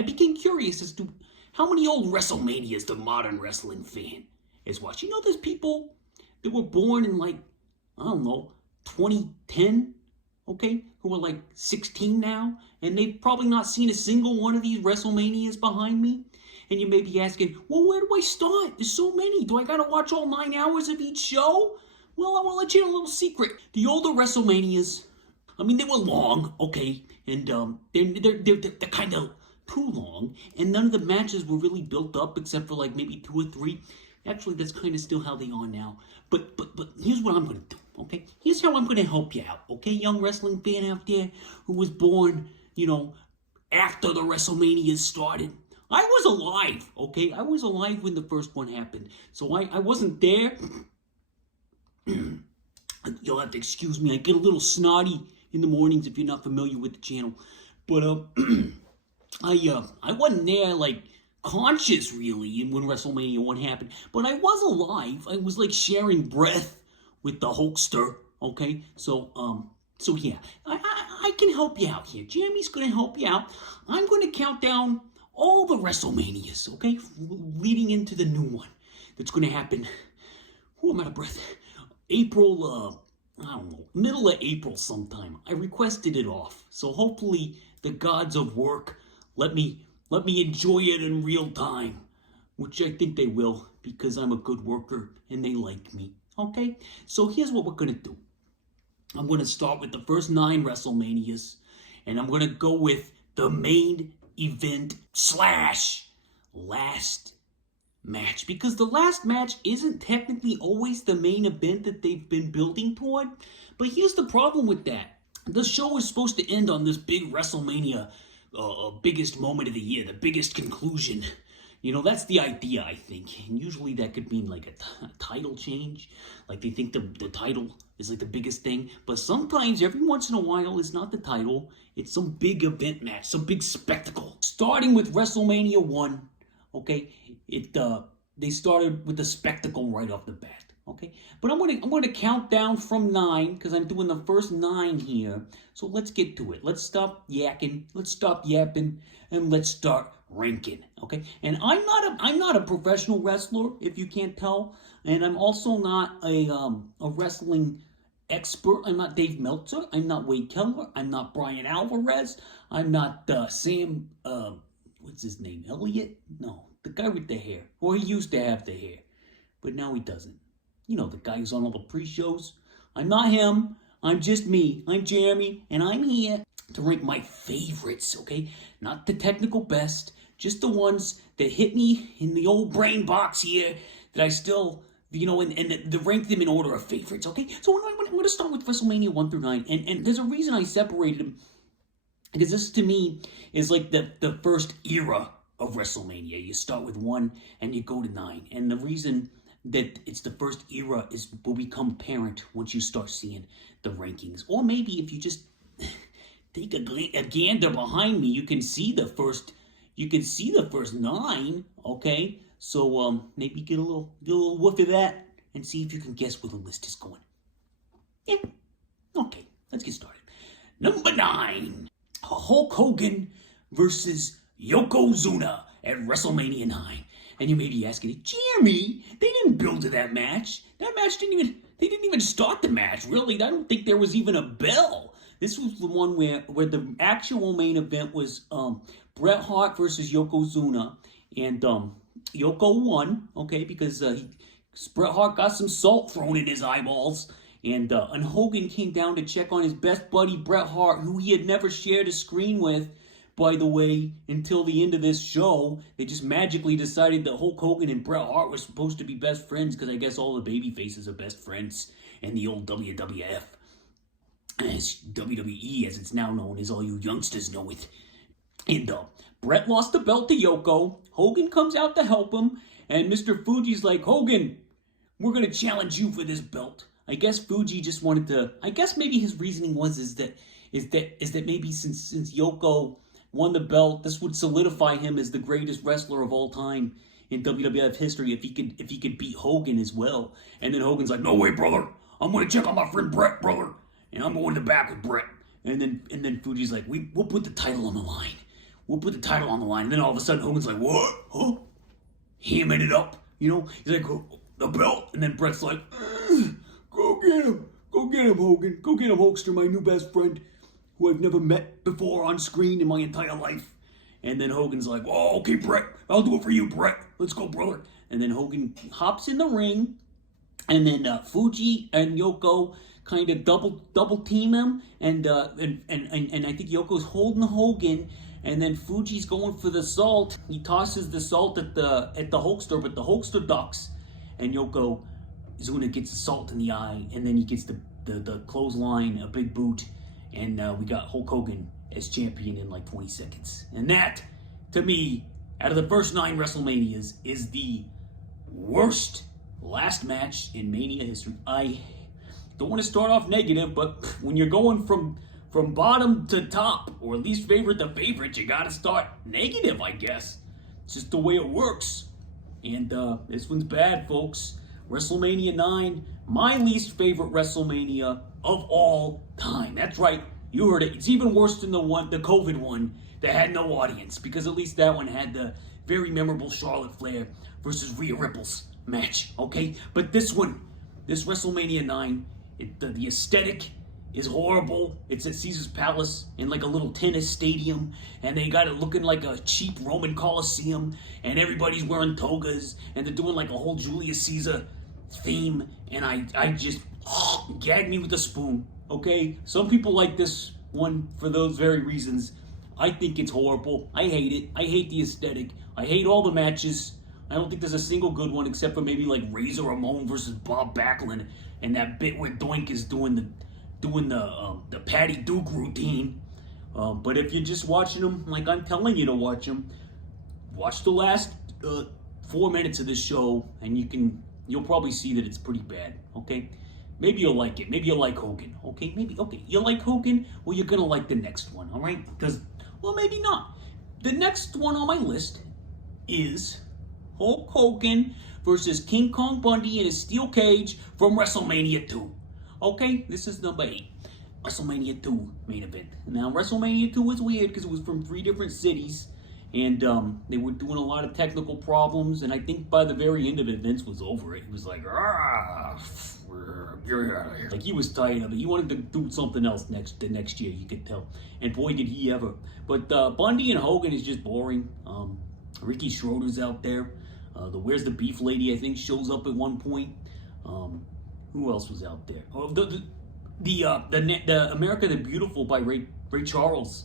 I became curious as to how many old WrestleManias the modern wrestling fan has watched. You know, there's people that were born in like, I don't know, 2010, okay, who are like 16 now, and they've probably not seen a single one of these WrestleManias behind me. And you may be asking, well, where do I start? There's so many. Do I gotta watch all 9 hours of each show? Well, I will let you in a little secret. The older WrestleManias, I mean, they were long, okay, and they're kind of too long, and none of the matches were really built up except for like maybe 2 or 3. Actually, that's kind of still how they are now. But here's what I'm gonna do, okay? Here's how I'm gonna help you out, okay, young wrestling fan out there who was born, you know, after the WrestleMania started. I was alive, okay? I was alive when the first one happened, so I wasn't there. You'll have to excuse me. I get a little snotty in the mornings if you're not familiar with the channel. But I wasn't there like conscious really when WrestleMania 1 happened. But I was alive. I was like sharing breath with the Hulkster. Okay, so yeah, I can help you out here. Jeremy's gonna help you out. I'm gonna count down all the WrestleManias, okay, leading into the new one that's gonna happen. Oh, I'm out of breath. April, I don't know, middle of April sometime. I requested it off, so hopefully the gods of work let me enjoy it in real time, which I think they will because I'm a good worker and they like me. Okay, so here's what we're gonna do. I'm gonna start with the first 9 WrestleManias, and I'm gonna go with the main event / last match, because the last match isn't technically always the main event that they've been building toward. But here's the problem with that. The show is supposed to end on this big WrestleMania, biggest moment of the year, the biggest conclusion. You know, that's the idea, I think. And usually that could mean like a title change. Like they think the title is like the biggest thing. But sometimes, every once in a while, it's not the title. It's some big event match, some big spectacle. Starting with WrestleMania 1, okay, they started with the spectacle right off the bat, okay? But I'm gonna count down from 9 because I'm doing the first 9 here. So let's get to it. Let's stop yakking. Let's stop yapping, and let's start ranking, okay? And I'm not a professional wrestler, if you can't tell, and I'm also not a wrestling expert. I'm not Dave Meltzer. I'm not Wade Keller. I'm not Brian Alvarez. I'm not Sam. What's his name? Elliott? No, the guy with the hair. Or he used to have the hair, but now he doesn't. You know, the guy who's on all the pre-shows. I'm not him. I'm just me. I'm Jeremy, and I'm here to rank my favorites, okay? Not the technical best, just the ones that hit me in the old brain box here that I still, you know, and to rank them in order of favorites, okay? So I'm going to start with WrestleMania 1 through 9, and there's a reason I separated them, because this, to me, is like the first era of WrestleMania. You start with 1 and you go to 9. And the reason that it's the first era will become apparent once you start seeing the rankings. Or maybe if you just take a gander behind me, you can see the first 9, okay? So maybe get a little whiff of that and see if you can guess where the list is going. Yeah. Okay, let's get started. Number 9. Hulk Hogan versus Yokozuna at WrestleMania 9. And you may be asking, Jeremy, they didn't build to that match. That match they didn't even start the match, really. I don't think there was even a bell. This was the one where the actual main event was Bret Hart versus Yokozuna. And Yoko won, okay, because Bret Hart got some salt thrown in his eyeballs. And Hogan came down to check on his best buddy, Bret Hart, who he had never shared a screen with, by the way, until the end of this show. They just magically decided that Hulk Hogan and Bret Hart were supposed to be best friends, because I guess all the baby faces are best friends in the old WWF. As WWE, as it's now known, as all you youngsters know it. And Bret lost the belt to Yoko. Hogan comes out to help him, and Mr. Fuji's like, Hogan, we're going to challenge you for this belt. I guess Fuji just wanted to, I guess maybe his reasoning is that maybe since Yoko won the belt, this would solidify him as the greatest wrestler of all time in WWF history if he could beat Hogan as well. And then Hogan's like, no way, brother. I'm going to check on my friend Bret, brother. And I'm going to the back with Bret. And then Fuji's like, we'll put the title on the line. we'll put the title on the line. And then all of a sudden Hogan's like, what? Huh? Hamming it up, you know? He's like, oh, the belt. And then Bret's like, go get him. Go get him, Hogan. Go get him, Hulkster, my new best friend, who I've never met before on screen in my entire life. And then Hogan's like, oh, okay, Bret. I'll do it for you, Bret. Let's go, brother. And then Hogan hops in the ring. And then Fuji and Yoko kind of double team him. And I think Yoko's holding Hogan. And then Fuji's going for the salt. He tosses the salt at the Hulkster, but the Hulkster ducks. And Yokozuna gets the salt in the eye, and then he gets the clothesline, a big boot, and we got Hulk Hogan as champion in like 20 seconds. And that, to me, out of the first 9 WrestleManias, is the worst last match in Mania history. I don't want to start off negative, but when you're going from bottom to top, or least favorite to favorite, you gotta start negative, I guess. It's just the way it works. And this one's bad, folks. WrestleMania 9, my least favorite WrestleMania of all time. That's right, you heard it. It's even worse than the COVID one that had no audience, because at least that one had the very memorable Charlotte Flair versus Rhea Ripples match, okay? But this one, this WrestleMania 9, the aesthetic is horrible. It's at Caesar's Palace in like a little tennis stadium, and they got it looking like a cheap Roman Coliseum, and everybody's wearing togas, and they're doing like a whole Julius Caesar theme, and I just gag me with a spoon, okay? Some people like this one for those very reasons. I think it's horrible. I hate it. I hate the aesthetic. I hate all the matches. I don't think there's a single good one except for maybe like Razor Ramon versus Bob Backlund, and that bit where Doink is doing the Patty Duke routine. But if you're just watching them like I'm telling you to watch them, watch the last 4 minutes of this show, and you'll probably see that it's pretty bad. Okay, maybe you'll like it. Maybe you'll like Hogan. Okay, you like Hogan, well, you're gonna like the next one. All right, because well, maybe not. The next one on my list is Hulk Hogan versus King Kong Bundy in a steel cage from WrestleMania 2. Okay, this is number 8. WrestleMania 2 main event. Now, WrestleMania 2 was weird because it was from 3 different cities, and they were doing a lot of technical problems, and I think by the very end of it, Vince was over it. He was like, like he was tired of it. He wanted to do something else the next year, you could tell. And boy, did he ever. But Bundy and Hogan is just boring. Ricky Schroeder's out there. The Where's the Beef Lady, I think, shows up at one point. Who else was out there? Oh, the America the Beautiful by Ray Charles.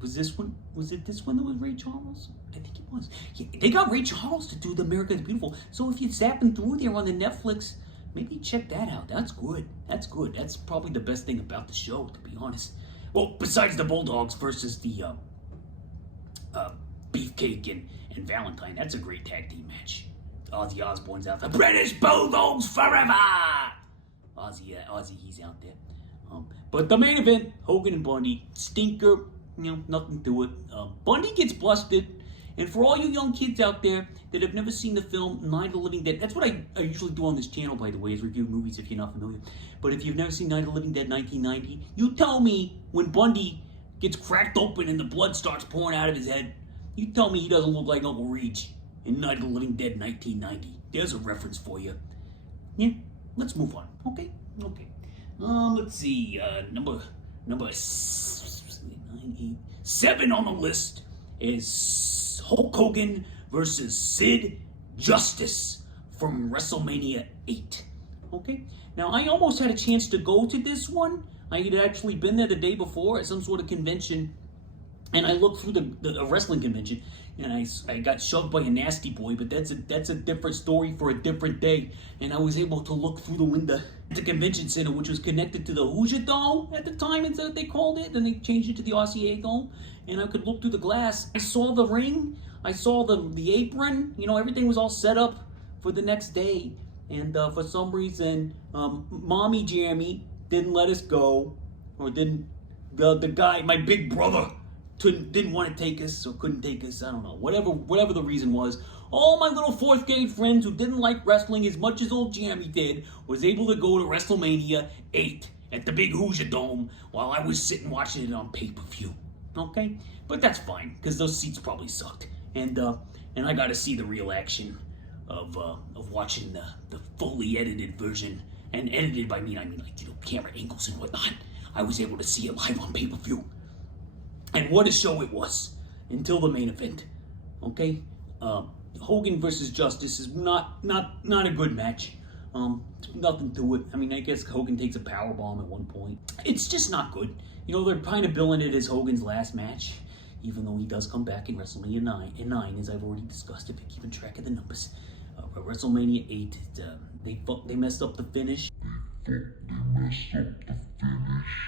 Was this one? Was it this one that was Ray Charles? I think it was. Yeah, they got Ray Charles to do the America the Beautiful. So if you're zapping through there on the Netflix, maybe check that out. That's good. That's good. That's probably the best thing about the show, to be honest. Well, besides the Bulldogs versus the Beefcake and Valentine, that's a great tag team match. Ozzy Osbourne's out there. British Bulldogs forever! Ozzy, he's out there. But the main event, Hogan and Bundy, stinker, nothing to it. Bundy gets busted, and for all you young kids out there that have never seen the film Night of the Living Dead, that's what I usually do on this channel, by the way, is review movies if you're not familiar. But if you've never seen Night of the Living Dead 1990, you tell me when Bundy gets cracked open and the blood starts pouring out of his head, you tell me he doesn't look like Uncle Reach in Night of the Living Dead 1990. There's a reference for you. Yeah, let's move on. Okay. Let's see. Number 7 on the list is Hulk Hogan versus Sid Justice from WrestleMania 8. Okay. Now I almost had a chance to go to this one. I had actually been there the day before at some sort of convention. And I looked through the wrestling convention, and I got shoved by a nasty boy, but that's a different story for a different day. And I was able to look through the window at the convention center, which was connected to the Hoosier Dome at the time, is that they called it. Then they changed it to the RCA Dome, and I could look through the glass. I saw the ring, I saw the apron. Everything was all set up for the next day. And for some reason, Mommy Jammy didn't let us go, or didn't. The guy, my big brother, didn't want to take us or couldn't take us. I don't know. Whatever the reason was, all my little 4th grade friends who didn't like wrestling as much as old Jammy did was able to go to WrestleMania 8 at the big Hoosier Dome while I was sitting watching it on pay-per-view. Okay, but that's fine because those seats probably sucked, and I got to see the real action of watching the fully edited version, and edited by me, I mean like camera angles and whatnot. I was able to see it live on pay-per-view, and what a show it was until the main event. Okay, Hogan versus Justice is not a good match. Nothing to it. I mean, I guess Hogan takes a power bomb at one point. It's just not good. They're kind of billing it as Hogan's last match, even though he does come back in WrestleMania 9, as I've already discussed, if you're keeping track of the numbers. WrestleMania 8, they messed up the finish.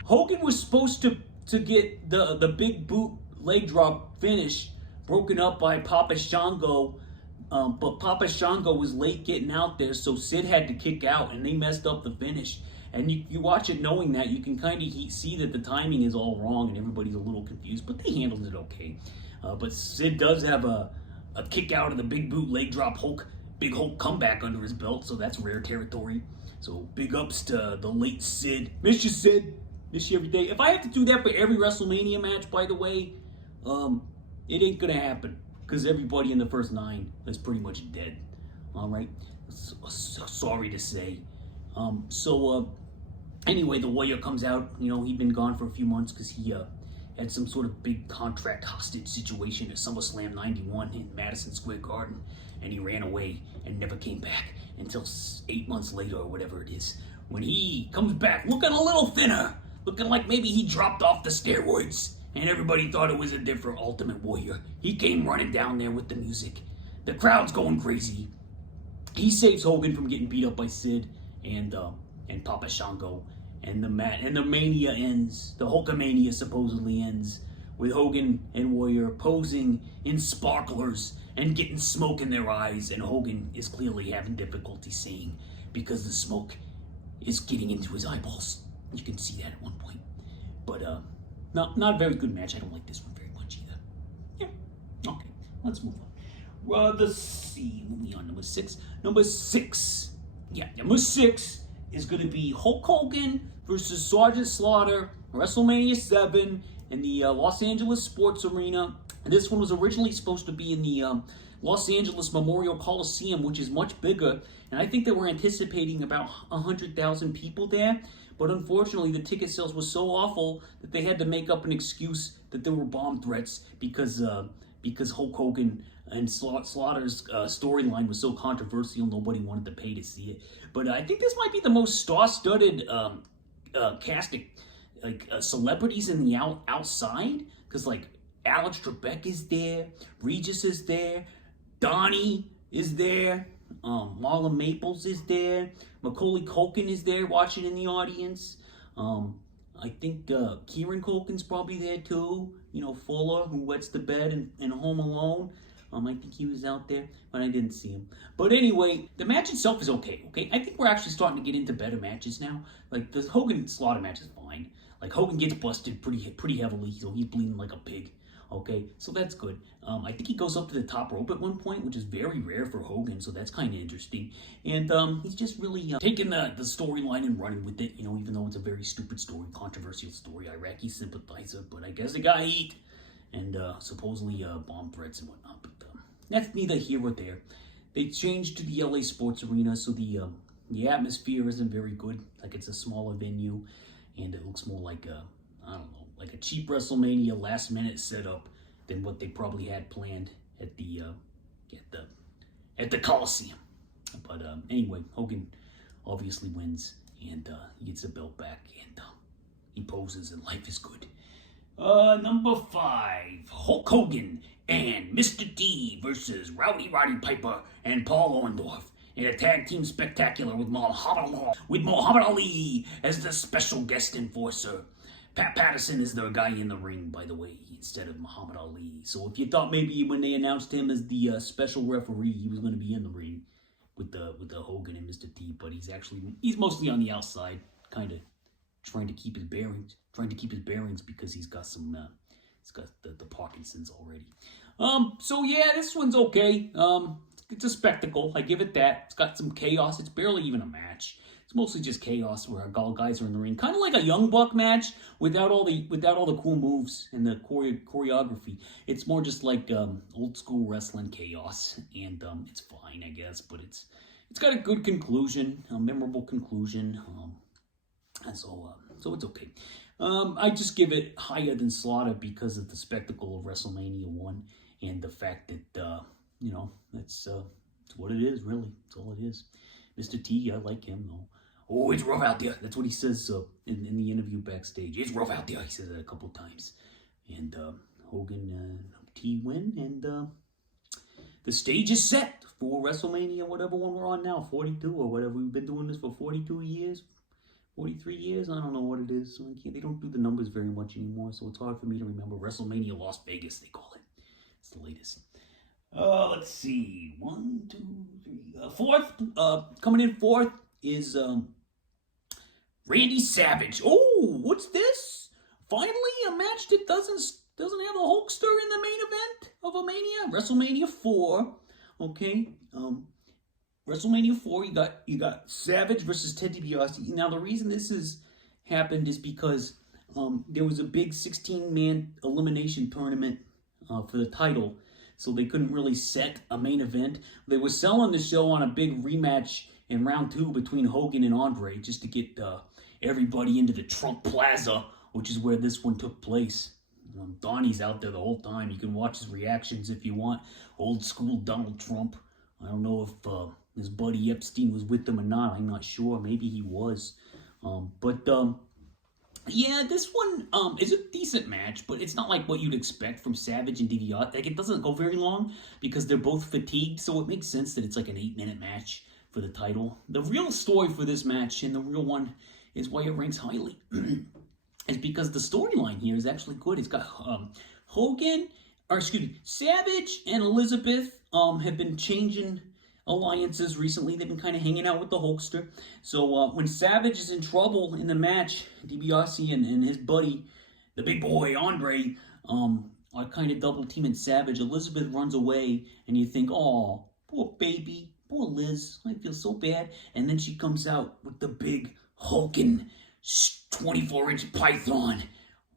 Hogan was supposed to get the big boot leg drop finish broken up by Papa Shango, but Papa Shango was late getting out there, so Sid had to kick out, and they messed up the finish. And you watch it knowing that, you can kind of see that the timing is all wrong and everybody's a little confused, but they handled it okay. But Sid does have a kick out of the big boot leg drop big Hulk comeback under his belt, so that's rare territory. So big ups to the late Sid. Miss you, Sid. Miss you every day. If I have to do that for every WrestleMania match, by the way, it ain't gonna happen, because everybody in the first 9 is pretty much dead. All right, so sorry to say. Anyway, the Warrior comes out. He'd been gone for a few months because he had some sort of big contract hostage situation at SummerSlam 91 in Madison Square Garden, and he ran away and never came back until 8 months later or whatever it is, when he comes back looking a little thinner, looking like maybe he dropped off the steroids. And everybody thought it was a different Ultimate Warrior. He came running down there with the music. The crowd's going crazy. He saves Hogan from getting beat up by Sid and Papa Shango. And the mania ends. The Hulkamania supposedly ends with Hogan and Warrior posing in sparklers and getting smoke in their eyes. And Hogan is clearly having difficulty seeing because the smoke is getting into his eyeballs. You can see that at one point. But not a very good match. I don't like this one very much either. Yeah. Okay. Let's move on. Let's see. Moving on. Number 6. Number 6. Yeah. Number 6 is going to be Hulk Hogan versus Sergeant Slaughter, WrestleMania 7 in the Los Angeles Sports Arena. And this one was originally supposed to be in the Los Angeles Memorial Coliseum, which is much bigger. And I think they were anticipating about 100,000 people there. But unfortunately, the ticket sales were so awful that they had to make up an excuse that there were bomb threats because Hulk Hogan and Slaughter's storyline was so controversial, nobody wanted to pay to see it. But I think this might be the most star-studded cast of celebrities in the outside, because Alex Trebek is there, Regis is there, Donnie is there, Marlon Maples is there, Macaulay Culkin is there watching in the audience. I think Kieran Culkin's probably there too. Fuller, who wets the bed in Home Alone. I think he was out there, but I didn't see him. But anyway, the match itself is okay. I think we're actually starting to get into better matches now. The Hogan Slaughter match is fine. Hogan gets busted pretty heavily, so he's bleeding like a pig. Okay, so that's good. I think he goes up to the top rope at one point, which is very rare for Hogan, so that's kind of interesting. And he's just really taking the storyline and running with it, even though it's a very stupid story, controversial story, Iraqi sympathizer, but I guess it got heat, and supposedly bomb threats and whatnot, but that's neither here or there. They changed to the LA Sports Arena, so the atmosphere isn't very good. It's a smaller venue, and it looks more like a cheap WrestleMania last minute setup than what they probably had planned at the Coliseum. But anyway, Hogan obviously wins, and he gets the belt back, and he poses, and life is good. Number 5, Hulk Hogan and Mr. T versus Rowdy Roddy Piper and Paul Orndorff in a tag team spectacular with Muhammad Ali as the special guest enforcer. Pat Patterson is the guy in the ring, by the way, instead of Muhammad Ali. So if you thought maybe when they announced him as the special referee, he was going to be in the ring with the Hogan and Mr. T, but he's mostly on the outside, kind of trying to keep his bearings because he's got the Parkinson's already. So yeah, this one's okay. It's a spectacle. I give it that. It's got some chaos. It's barely even a match. It's mostly just chaos where our guys are in the ring, kind of like a Young Buck match without all the cool moves and the choreography. It's more just like old school wrestling chaos, and it's fine, I guess. But it's got a good conclusion, a memorable conclusion, and so it's okay. I just give it higher than Slaughter because of the spectacle of WrestleMania 1 and the fact that that's what it is, really. That's all it is. Mr. T, I like him though. Oh, it's rough out there. That's what he says in the interview backstage. It's rough out there. He says it a couple times. And Hogan, T win, and the stage is set for WrestleMania, whatever one we're on now, 42 or whatever. We've been doing this for 42 years, 43 years. I don't know what it is. They don't do the numbers very much anymore, so it's hard for me to remember. WrestleMania Las Vegas, they call it. It's the latest. Let's see. 1, 2, 3. Fourth, coming in fourth is Randy Savage. Oh, what's this? Finally, a match that doesn't have a Hulkster in the main event of a Mania. WrestleMania 4. Okay. WrestleMania 4. You got Savage versus Ted DiBiase. Now the reason this has happened is because there was a big 16-man elimination tournament for the title. So they couldn't really set a main event. They were selling the show on a big rematch in round 2 between Hogan and Andre just to get everybody into the Trump Plaza, which is where this one took place. Donnie's out there the whole time. You can watch his reactions if you want. Old school Donald Trump. I don't know if his buddy Epstein was with him or not. I'm not sure. Maybe he was. Yeah, this one is a decent match, but it's not like what you'd expect from Savage and DiBiase. Like, it doesn't go very long because they're both fatigued, so it makes sense that it's like an 8-minute match for the title. The real story for this match, and the real one, is why it ranks highly, is because the storyline here is actually good. It's got Savage and Elizabeth have been changing alliances recently. They've been kind of hanging out with the Hulkster. So when Savage is in trouble in the match, DiBiase and his buddy, the big boy Andre, are kind of double teaming Savage. Elizabeth runs away, and you think, oh, poor baby, poor Liz. I feel so bad. And then she comes out with the big Hulking 24-inch python.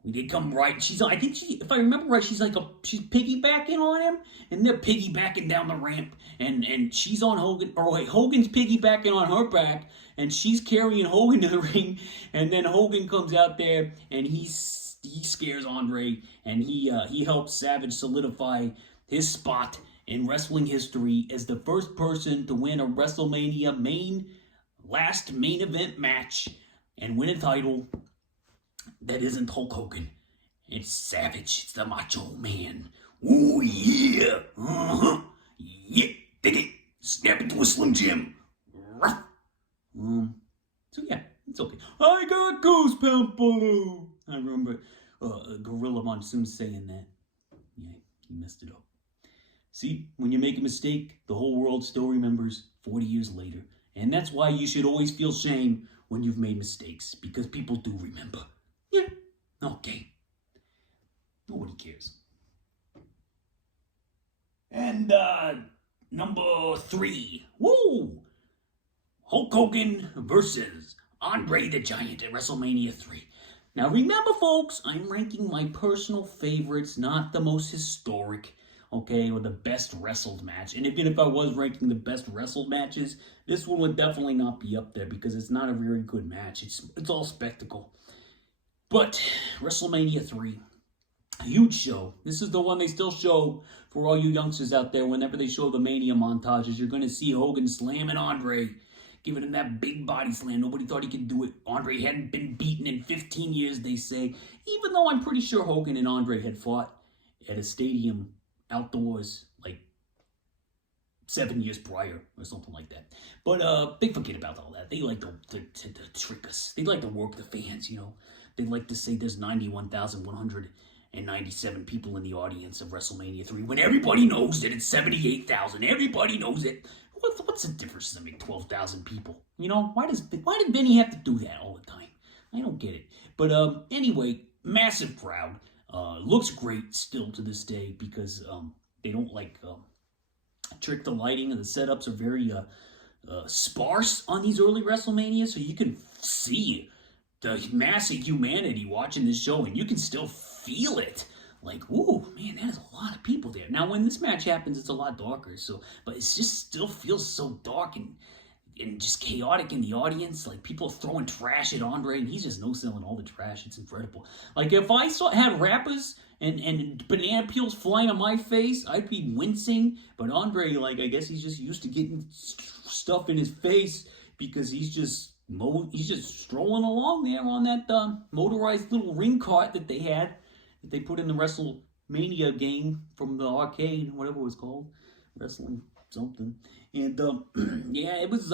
They come right. I think if I remember right, she's piggybacking on him, and they're piggybacking down the ramp, and she's on Hogan. Or wait, Hogan's piggybacking on her back, and she's carrying Hogan to the ring, and then Hogan comes out there, and he scares Andre, and he helps Savage solidify his spot in wrestling history as the first person to win a WrestleMania last main event match and win a title that isn't Hulk Hogan. It's Savage. It's the Macho Man. Ooh, yeah. Uh-huh. Yeah. Dig it. Snap into a Slim Jim. So yeah, it's okay. I got goosebumps. I remember Gorilla Monsoon saying that. Yeah, he messed it up. See, when you make a mistake, the whole world still remembers 40 years later. And that's why you should always feel shame when you've made mistakes, because people do remember. Yeah, okay. Nobody cares. And number 3. Woo! Hulk Hogan versus Andre the Giant at WrestleMania 3. Now remember, folks, I'm ranking my personal favorites, not the most historic, okay, or the best wrestled match. And even if I was ranking the best wrestled matches, this one would definitely not be up there because it's not a very good match. It's all spectacle. But WrestleMania 3, a huge show. This is the one they still show for all you youngsters out there. Whenever they show the Mania montages, you're going to see Hogan slamming Andre, giving him that big body slam. Nobody thought he could do it. Andre hadn't been beaten in 15 years, they say. Even though I'm pretty sure Hogan and Andre had fought at a stadium outdoors like 7 years prior or something like that. But they forget about all that. They like to trick us. They like to work the fans, you know. They like to say there's 91,197 people in the audience of WrestleMania 3 when everybody knows that it's 78,000. Everybody knows it. What's the difference to make 12,000 people? You know, why did Vinny have to do that all the time? I don't get it. But anyway, massive crowd. Looks great still to this day because they don't like trick the lighting, and the setups are very sparse on these early WrestleManias, so you can see the massive humanity watching this show, and you can still feel it. Like, ooh, man, that is a lot of people there. Now, when this match happens, it's a lot darker. So, but it just still feels so dark and just chaotic in the audience. Like, people throwing trash at Andre, and he's just no-selling all the trash. It's incredible. Like, if I had rappers and banana peels flying on my face, I'd be wincing. But Andre, like, I guess he's just used to getting stuff in his face because he's just strolling along there on that motorized little ring cart that they had, that they put in the WrestleMania game from the arcade, whatever it was called, wrestling something. And yeah, it was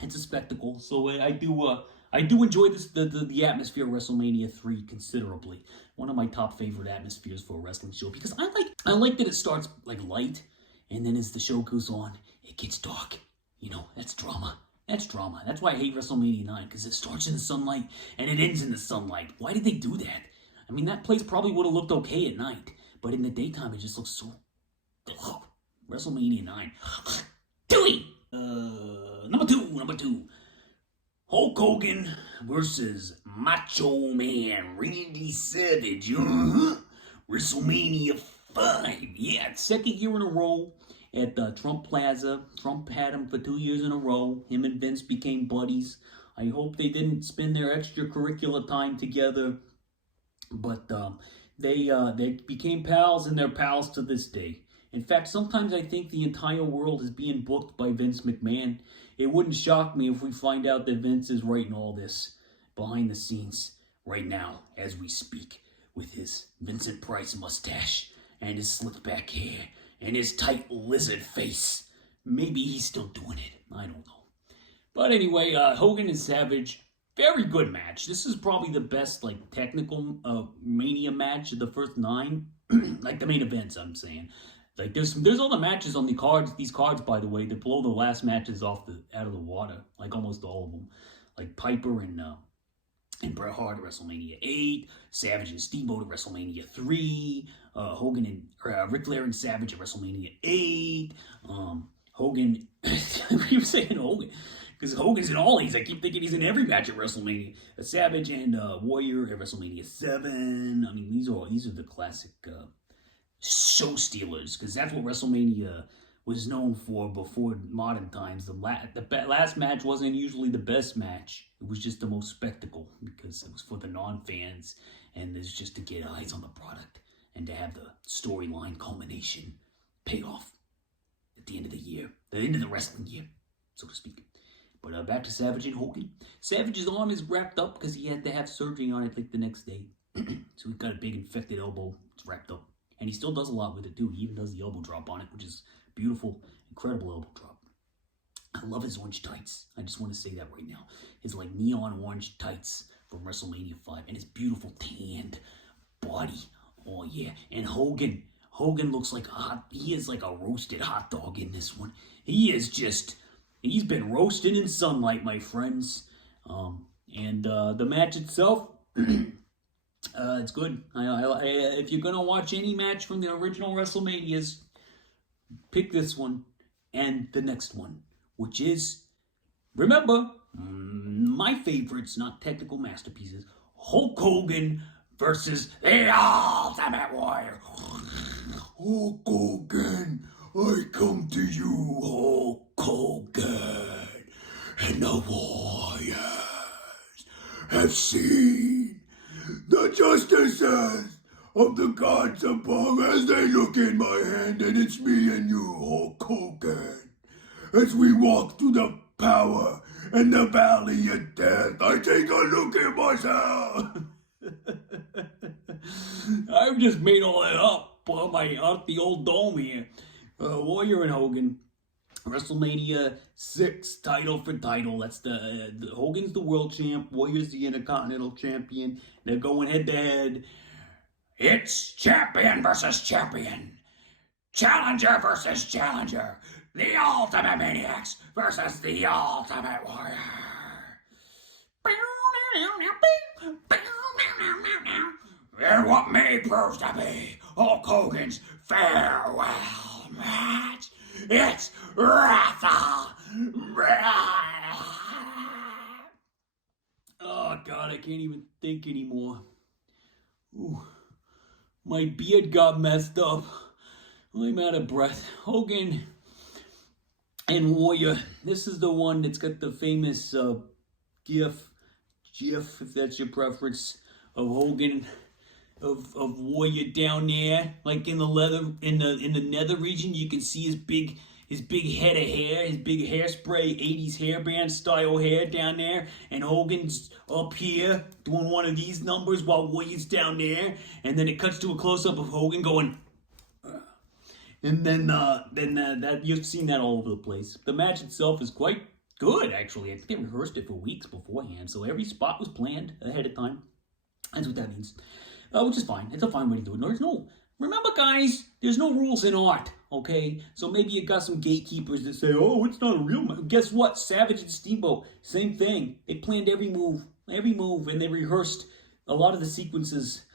it's a spectacle. So I do enjoy the atmosphere of WrestleMania 3 considerably. One of my top favorite atmospheres for a wrestling show, because I like that it starts like light, and then as the show goes on, it gets dark. You know, that's drama. That's drama. That's why I hate WrestleMania 9, because it starts in the sunlight and it ends in the sunlight. Why did they do that? I mean, that place probably would have looked okay at night, but in the daytime, it just looks so... Ugh. WrestleMania 9. Dewey! Number two. Hulk Hogan versus Macho Man Randy Savage. WrestleMania 5. Yeah, second year in a row at Trump Plaza. Trump had him for 2 years in a row. Him and Vince became buddies. I hope they didn't spend their extracurricular time together, but they became pals, and they're pals to this day. In fact, sometimes I think the entire world is being booked by Vince McMahon. It wouldn't shock me if we find out that Vince is writing all this behind the scenes right now as we speak, with his Vincent Price mustache and his slicked back hair and his tight lizard face. Maybe he's still doing it. I don't know. But anyway, Hogan and Savage, very good match. This is probably the best, like, technical Mania match of the first 9. Like the main events, I'm saying. Like, there's other matches on these cards, by the way, that blow the last matches out of the water. Like, almost all of them. Like Piper and Bret Hart at WrestleMania 8, Savage and Steamboat at WrestleMania 3, Hogan and Ric Flair and Savage at WrestleMania 8, Hogan, I keep saying Hogan, because Hogan's in all these. I keep thinking he's in every match at WrestleMania. Savage and Warrior at WrestleMania 7. I mean, these are the classic show stealers, because that's what WrestleMania was known for before modern times. The last match wasn't usually the best match. It was just the most spectacle, because it was for the non-fans, and it's just to get eyes on the product and to have the storyline culmination pay off at the end of the year, the end of the wrestling year, so to speak. But back to Savage and Hogan. Savage's arm is wrapped up because he had to have surgery on it like the next day. So he got a big infected elbow. It's wrapped up. And he still does a lot with it, too. He even does the elbow drop on it, which is beautiful, incredible elbow drop. I love his orange tights. I just want to say that right now. His, like, neon orange tights from WrestleMania 5. And his beautiful tanned body. Oh, yeah. And Hogan looks like he is like a roasted hot dog in this one. He's been roasted in sunlight, my friends. And the match itself... it's good. If you're gonna watch any match from the original WrestleManias, pick this one and the next one, which is, remember, my favorites, not technical masterpieces, Hulk Hogan versus the Ultimate Warrior. Hulk Hogan, I come to you, Hulk Hogan, and the Warriors have seen the justices of the gods above as they look in my hand, and it's me and you, Hulk Hogan. As we walk through the power and the valley of death, I take a look at myself. I've just made all that up out the old dome here. Warrior and Hogan. WrestleMania 6, title for title. That's the Hogan's the world champ, Warrior's the Intercontinental champion. They're going head to head. It's champion versus champion, challenger versus challenger, the Ultimate Maniacs versus the Ultimate Warrior. And what may prove to be Hulk Hogan's farewell match. It's WrestleMania. Oh, God, I can't even think anymore. Ooh, my beard got messed up. I'm out of breath. Hogan and Warrior. This is the one that's got the famous GIF, if that's your preference, of Hogan, of Warrior down there, like in the leather, in the nether region. You can see his big head of hair, his big hairspray, 80s hairband style hair down there, and Hogan's up here doing one of these numbers while Warrior's down there, and then it cuts to a close up of Hogan going. And then that you've seen that all over the place. The match itself is quite good, actually. I think they rehearsed it for weeks beforehand, so every spot was planned ahead of time. That's what that means, which is fine. It's a fine way to do it. Remember, guys, there's no rules in art. Okay, so maybe you got some gatekeepers that say, "Oh, it's not a real match." Guess what? Savage and Steamboat, same thing. They planned every move, and they rehearsed a lot of the sequences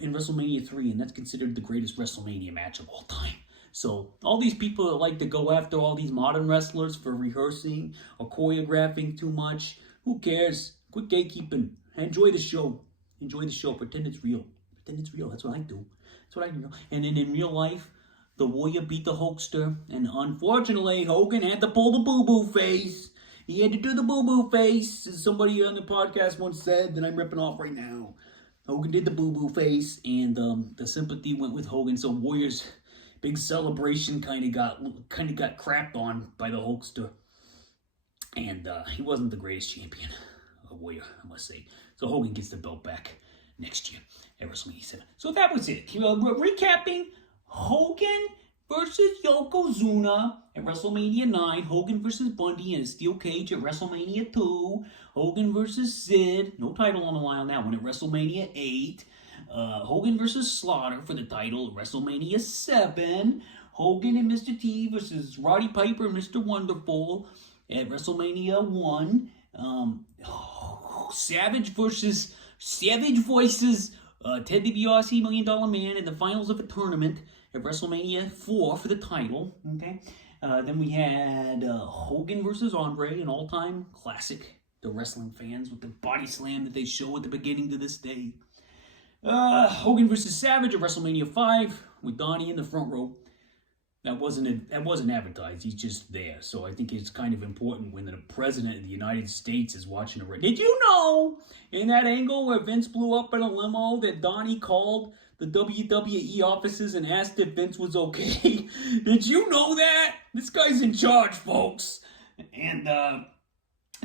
in WrestleMania 3, and that's considered the greatest WrestleMania match of all time. So all these people that like to go after all these modern wrestlers for rehearsing or choreographing too much, who cares? Quit gatekeeping. Enjoy the show. Enjoy the show. Pretend it's real. Pretend it's real. That's what I do. That's what I do. And then in real life, the Warrior beat the Hulkster, and unfortunately, Hogan had to pull the boo-boo face. He had to do the boo-boo face, as somebody on the podcast once said that I'm ripping off right now. Hogan did the boo-boo face, and the sympathy went with Hogan, so Warrior's big celebration kind of got crapped on by the Hulkster, and he wasn't the greatest champion, Warrior, I must say. So Hogan gets the belt back next year at WrestleMania 7. So that was it. Recapping: Hogan versus Yokozuna at WrestleMania 9. Hogan versus Bundy in a steel cage at WrestleMania 2. Hogan versus Sid, no title on the line on that one, at WrestleMania 8. Hogan versus Slaughter for the title at WrestleMania 7. Hogan and Mr. T versus Roddy Piper and Mr. Wonderful at WrestleMania 1. Savage versus Savage Voices Ted DiBiase, $1 Million Man, in the finals of a tournament at WrestleMania 4 for the title. Okay, then we had Hogan versus Andre, an all-time classic to wrestling fans with the body slam that they show at the beginning to this day. Hogan versus Savage at WrestleMania 5 with Donnie in the front row. That wasn't advertised. He's just there. So I think it's kind of important when the president of the United States is watching a race. Did you know in that angle where Vince blew up in a limo that Donnie called the WWE offices and asked if Vince was okay? Did you know that? This guy's in charge, folks. And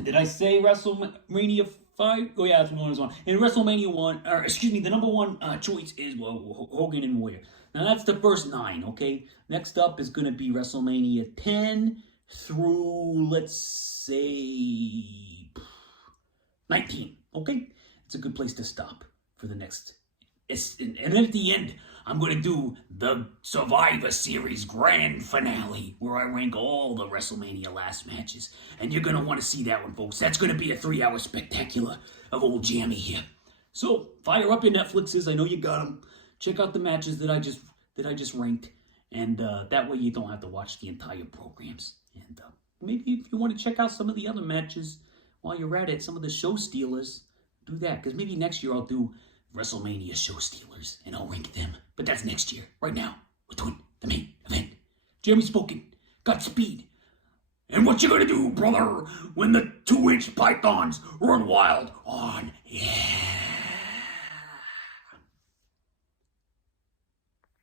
did I say WrestleMania 5? Oh yeah, that's one. In WrestleMania 1, or excuse me, the number one choice is Hogan and Warrior. Now that's the first 9, okay? Next up is going to be WrestleMania 10 through, let's say, 19, okay? It's a good place to stop for the next. And then at the end, I'm going to do the Survivor Series grand finale, where I rank all the WrestleMania last matches. And you're going to want to see that one, folks. That's going to be a 3-hour spectacular of old Jammy here. So, fire up your Netflixes. I know you got them. Check out the matches that I just ranked, and that way you don't have to watch the entire programs. And maybe if you want to check out some of the other matches while you're at it, some of the show stealers, do that. Because maybe next year I'll do WrestleMania show stealers, and I'll rank them. But that's next year. Right now, we're doing the main event. Jeremy spoken. Godspeed. And what you gonna do, brother, when the 2-inch pythons run wild on? Yeah.